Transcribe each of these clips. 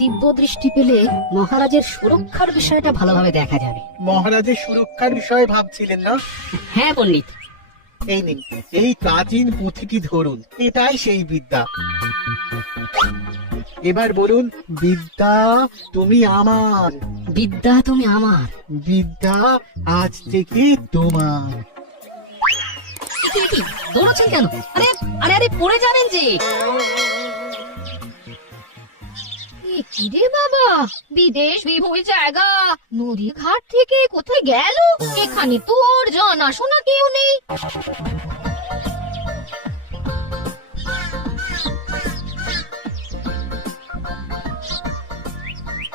দিব্য দৃষ্টি পেলে মহারাজের সুরক্ষার বিষয়টা ভালোভাবে দেখা যাবে। মহারাজের সুরক্ষার বিষয়ে ভাবছিলেন না? হ্যাঁ পণ্ডিত। এই নিন, এই প্রাচীন পুঁথিটি ধরুন, এটাই সেই বিদ্যা। এবার বলুন, বিদ্যা তুমি আমার। বিদ্যা তুমি আমার। বিদ্যা আজ থেকে তোমার। কি দৌড়াচ্ছেন কেন? আরে আরে আরে পড়ে যাবেন যে। কিরে বাবা, বিদেশ বিভুঁই জায়গা, নদী ঘাট থেকে কোথায় গেল? এখানে তোর জানাশোনা কেউ নেই।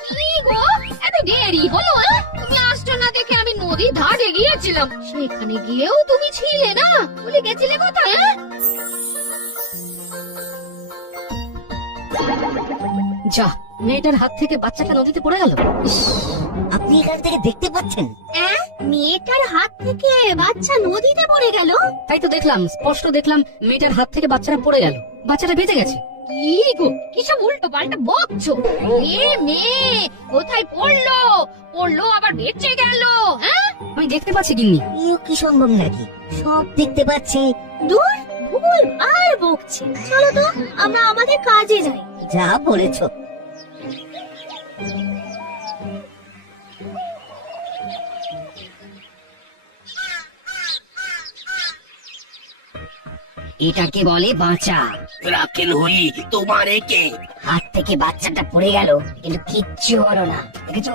কি গো, এত দেরি হলো? তুমি আসছো না দেখে আমি নদীর ধারে গিয়েছিলাম, সেখানে গিয়েও তুমি ছিলে না। ভুলে গেছিলে কোথায়? যা, মেয়েটার হাত থেকে বাচ্চাটা নদীতে পড়ে গেল। আপনি এখান থেকে দেখতে পাচ্ছেন? মেয়েটার হাত থেকে বাচ্চা নদীতে পড়ে গেল? তাই তো দেখলাম, স্পষ্ট দেখলাম মেয়েটার হাত থেকে বাচ্চাটা পড়ে গেল, বাচ্চাটা বেঁচে গেছে। কি গো, কিসব উল্টো পাল্টা বকছো? এ মেয়ে কোথায় পড়লো? পড়লো আবার বেঁচে গেল? হ্যাঁ, আমি দেখতে পাচ্ছি গিন্নি। ইউ কি সম্ভব নাকি? সব দেখতে পাচ্ছি। দূর, ভুল আর বকছে। চলো তো আমরা আমাদের কাজে যাই। যা বলেছো। এটাকে বলে বাঁচা। রাখেন হলি তোমার একে। হাত থেকে বাচ্চাটা পড়ে গেল, কিন্তু কিচ্ছু হলো না, দেখেছো?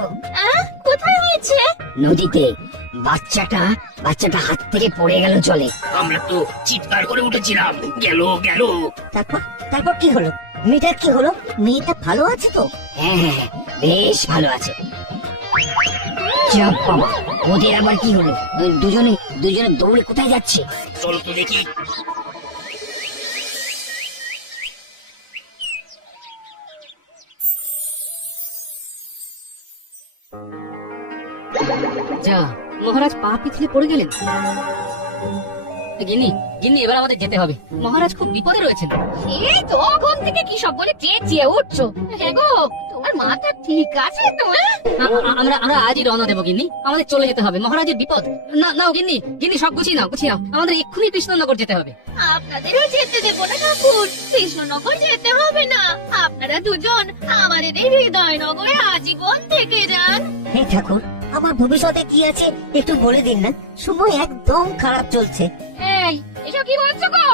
কোথায় হয়েছে? নদীতে। বাচ্চাটা হাত থেকে পড়ে গেল জলে। আমরা তো চিৎকার করে উঠেছিলাম, গেল গেল। তারপর কি হলো? মেয়েটার কি হলো? মেয়েটা ভালো আছে তো? হ্যাঁ হ্যাঁ হ্যাঁ, বেশ ভালো আছে। যা বাবা, ওদের আবার কি হলো? ওই দুজনে দৌড়ে কোথায় যাচ্ছে? চলো তো দেখি। যা, মহারাজ পা পিছলে পড়ে গেলেন। গিন্নি গিন্নি, এবার আমাদের যেতে হবে, মহারাজ খুব বিপদে রয়েছেন। এই তখন থেকে কি সব বলে চেঁচিয়ে উঠছো? হ্যাঁ গো, তোমার মাথা ঠিক আছে তো? আমরা আজই রওনা দেবো গিন্নি, আমাদের চলে যেতে হবে, মহারাজের বিপদ। না নাও গিন্নি, গিন্নি সব গুছিয়ে নাও, আমাদের এক্ষুনি কৃষ্ণনগর যেতে হবে। আপনাদেরও যেতে দেবো না ঠাকুর, কৃষ্ণনগর যেতে হবে না। আপনারা দুজন আমাদের এই হৃদয়নগরে আজীবন থেকে যান। হে ঠাকুর, আমার ভবিষ্যতে কি আছে একটু বলে দিন না। সময় একদম খারাপ চলছে। এই, এসব কি বলছো গো?